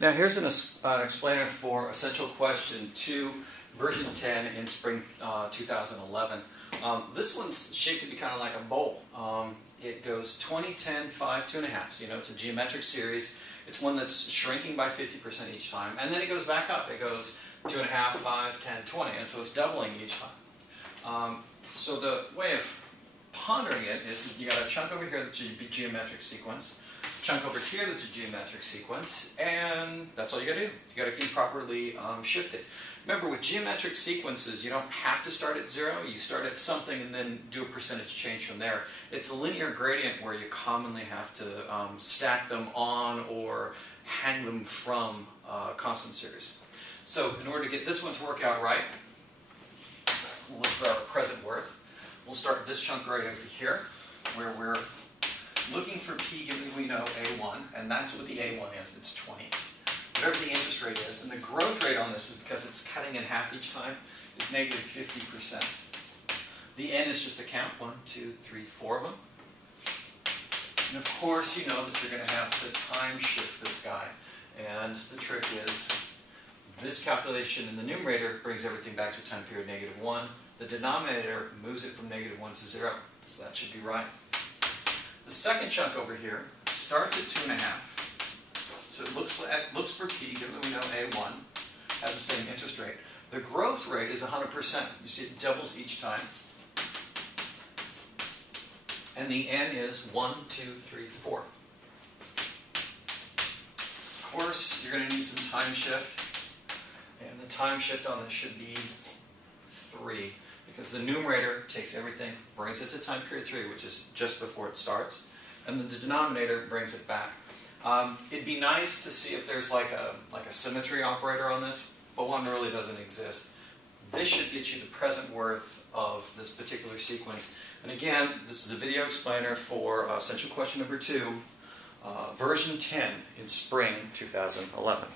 Now here's an explainer for Essential Question 2, version 10 in spring 2011. This one's shaped to be kind of like a bowl. It goes 20, 10, 5, 2.5. So you know it's a geometric series. It's one that's shrinking by 50% each time. And then it goes back up. It goes 2.5, 5, 10, 20. And so it's doubling each time. So the way of pondering it is you got a chunk over here that's a geometric sequence, chunk over here that's a geometric sequence, and that's all you got to do. You got to keep properly shifted. Remember, with geometric sequences, you don't have to start at 0. You start at something and then do a percentage change from there. It's a linear gradient where you commonly have to stack them on or hang them from constant series. So in order to get this one to work out right, we'll look for our present worth. We'll start this chunk right over here, where we're looking for P given we know A1, and that's what the A1 is, it's 20. Whatever the interest rate is, and the growth rate on this is because it's cutting in half each time, is negative 50%. The N is just a count, 1, 2, 3, 4 of them. And of course you know that you're going to have to time shift this guy, and the trick is this calculation in the numerator brings everything back to time period -1. The denominator moves it from -1 to 0, so that should be right. The second chunk over here starts at 2.5, so it looks for P, given that we know A1 has the same interest rate. The growth rate is 100%. You see it doubles each time. And the N is 1, 2, 3, 4. Of course, you're going to need some time shift, and the time shift on this should be 3. Because the numerator takes everything, brings it to time period 3, which is just before it starts, and the denominator brings it back. It'd be nice to see if there's like a symmetry operator on this, but one really doesn't exist. This should get you the present worth of this particular sequence. And again, this is a video explainer for Essential Question number 2, version 10 in spring 2011.